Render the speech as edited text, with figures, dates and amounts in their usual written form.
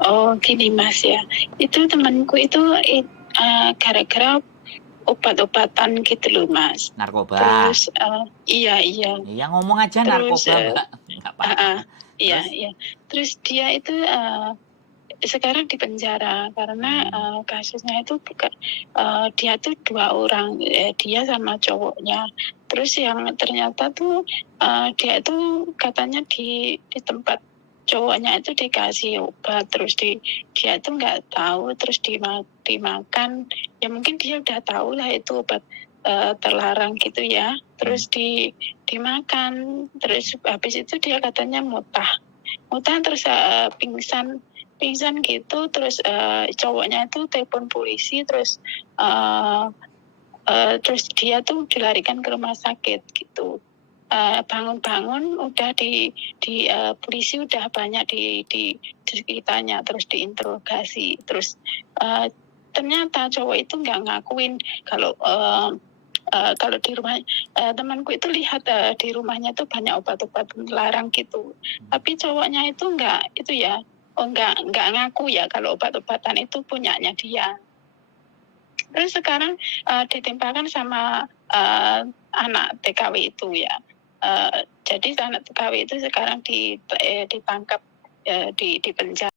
Oh, gini Mas ya. Itu temanku itu gara-gara obat-obatan gitu loh Mas. Narkoba. Terus iya iya. Iya ngomong aja Terus narkoba Mbak, nggak ah, ah, apa-apa. iya Terus? iya. Terus dia itu sekarang di penjara karena Hmm. kasusnya itu bukan dia tuh dua orang, dia sama cowoknya. Terus yang ternyata tuh dia itu katanya di tempat cowoknya itu dikasih obat, terus dia itu nggak tahu, terus dimakan. Ya mungkin dia udah tahu lah itu obat terlarang gitu ya. Terus dimakan, terus habis itu dia katanya muntah terus pingsan gitu. Terus cowoknya itu telepon polisi, terus dia tuh dilarikan ke rumah sakit gitu. Bangun-bangun udah di polisi udah banyak di sekitarnya, terus diinterogasi. Terus ternyata cowok itu nggak ngakuin kalau kalau di rumah temanku itu lihat di rumahnya tuh banyak obat-obat larang gitu. Tapi cowoknya itu nggak itu ya, nggak ngaku ya kalau obat-obatan itu punyanya dia. Terus sekarang ditimpakan sama anak TKW itu ya. Jadi anak TKW itu sekarang ditangkap di penjara.